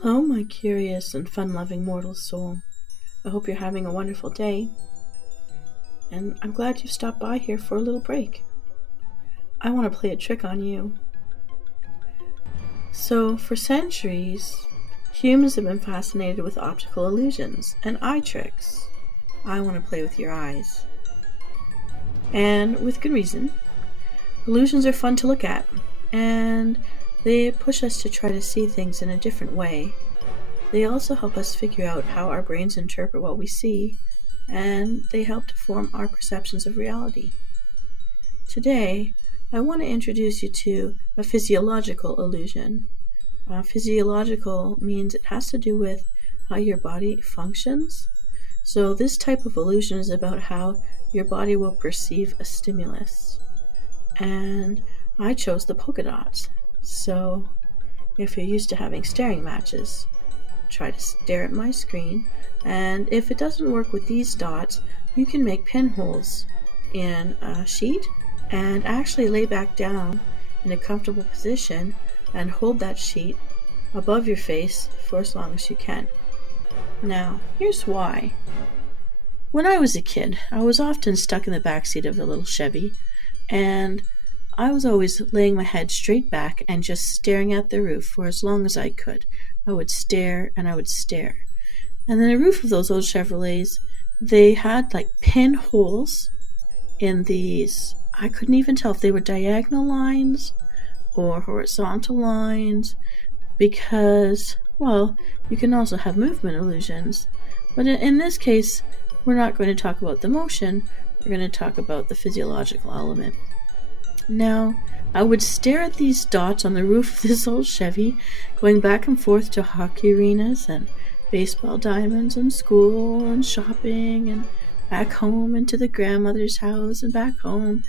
Hello, my curious and fun-loving mortal soul. I hope you're having a wonderful day, and I'm glad you stopped by here for a little break. I want to play a trick on you. So, for centuries, humans have been fascinated with optical illusions and eye tricks. I want to play with your eyes. And with good reason. Illusions are fun to look at, and they push us to try to see things in a different way. They also help us figure out how our brains interpret what we see, and they help to form our perceptions of reality. Today, I want to introduce you to a physiological illusion. Physiological means it has to do with how your body functions. So this type of illusion is about how your body will perceive a stimulus. And I chose the polka dots. So if you're used to having staring matches, try to stare at my screen, and if it doesn't work with these dots, you can make pinholes in a sheet and actually lay back down in a comfortable position and hold that sheet above your face for as long as you can. Now, here's why. When I was a kid, I was often stuck in the backseat of a little Chevy, and I was always laying my head straight back and just staring at the roof for as long as I could. I would stare and I would stare. And then the roof of those old Chevrolets, they had like pinholes in these. I couldn't even tell if they were diagonal lines or horizontal lines because, well, you can also have movement illusions. But in this case, we're not going to talk about the motion. We're going to talk about the physiological element. Now, I would stare at these dots on the roof of this old Chevy, going back and forth to hockey arenas and baseball diamonds and school and shopping and back home and to the grandmother's house and back home.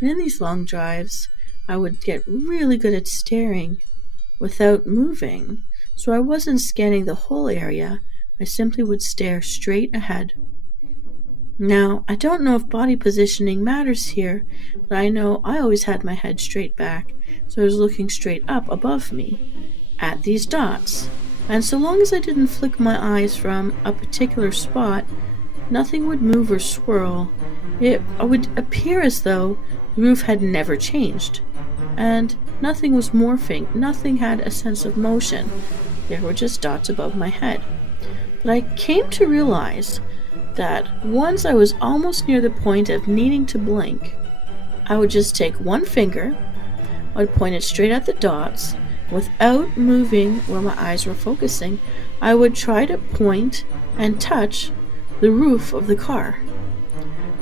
And in these long drives, I would get really good at staring without moving. So I wasn't scanning the whole area. I simply would stare straight ahead. Now, I don't know if body positioning matters here, but I know I always had my head straight back, so I was looking straight up above me at these dots. And so long as I didn't flick my eyes from a particular spot, nothing would move or swirl. It would appear as though the roof had never changed, and nothing was morphing, nothing had a sense of motion. There were just dots above my head. But I came to realize that once I was almost near the point of needing to blink, I would just take one finger, I would point it straight at the dots, without moving where my eyes were focusing. I would try to point and touch the roof of the car.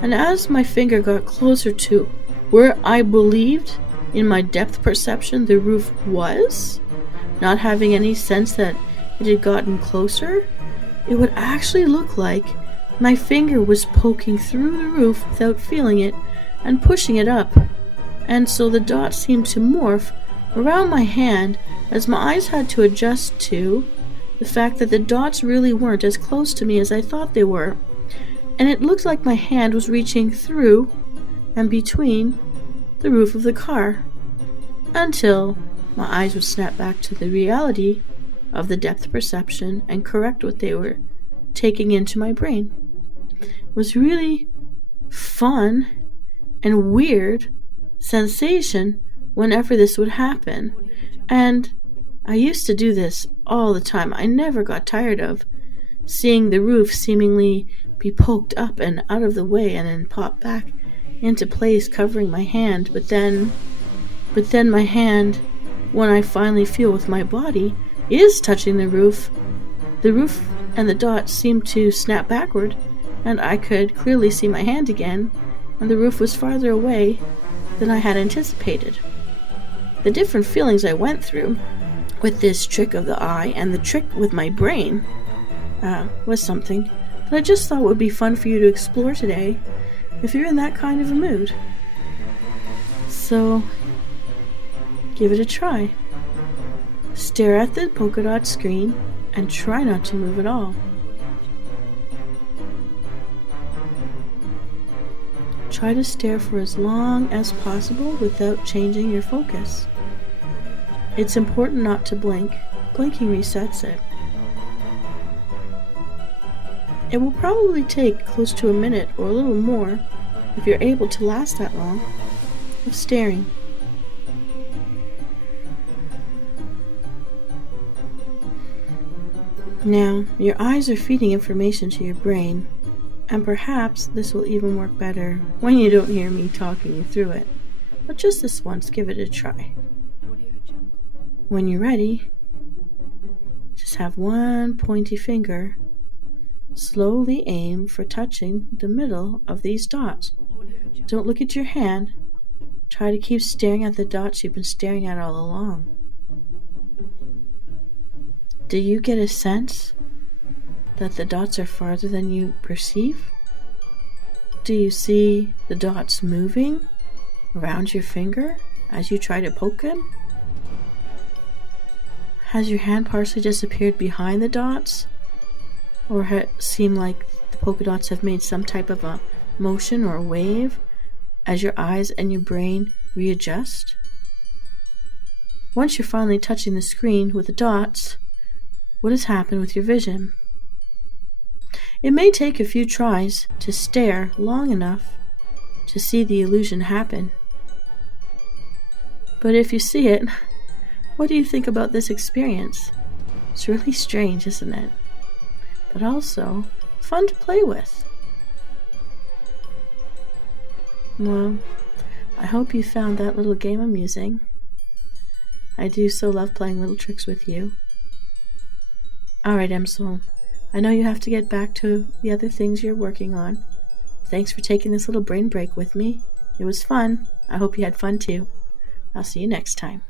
And as my finger got closer to where I believed in my depth perception the roof was, not having any sense that it had gotten closer, it would actually look like my finger was poking through the roof without feeling it and pushing it up. And so the dots seemed to morph around my hand as my eyes had to adjust to the fact that the dots really weren't as close to me as I thought they were. And it looked like my hand was reaching through and between the roof of the car until my eyes would snap back to the reality of the depth perception and correct what they were taking into my brain. It was really fun and weird sensation whenever this would happen. And I used to do this all the time. I never got tired of seeing the roof seemingly be poked up and out of the way and then pop back into place covering my hand. But then my hand, when I finally feel with my body, is touching the roof and the dots seemed to snap backward, and I could clearly see my hand again, and the roof was farther away than I had anticipated. The different feelings I went through with this trick of the eye and the trick with my brain was something that I just thought would be fun for you to explore today if you're in that kind of a mood. So, give it a try. Stare at the polka dot screen and try not to move at all. Try to stare for as long as possible without changing your focus. It's important not to blink. Blinking resets it. It will probably take close to a minute or a little more, if you're able to last that long, of staring. Now, your eyes are feeding information to your brain, and perhaps this will even work better when you don't hear me talking you through it. But just this once, give it a try. When you're ready, just have one pointy finger slowly aim for touching the middle of these dots. Don't look at your hand. Try to keep staring at the dots you've been staring at all along. Do you get a sense that the dots are farther than you perceive? Do you see the dots moving around your finger as you try to poke them? Has your hand partially disappeared behind the dots? Or it seem like the polka dots have made some type of a motion or a wave as your eyes and your brain readjust? Once you're finally touching the screen with the dots, what has happened with your vision? It may take a few tries to stare long enough to see the illusion happen. But if you see it, what do you think about this experience? It's really strange, isn't it? But also fun to play with. Well, I hope you found that little game amusing. I do so love playing little tricks with you. Alright, Emsel, I know you have to get back to the other things you're working on. Thanks for taking this little brain break with me. It was fun. I hope you had fun too. I'll see you next time.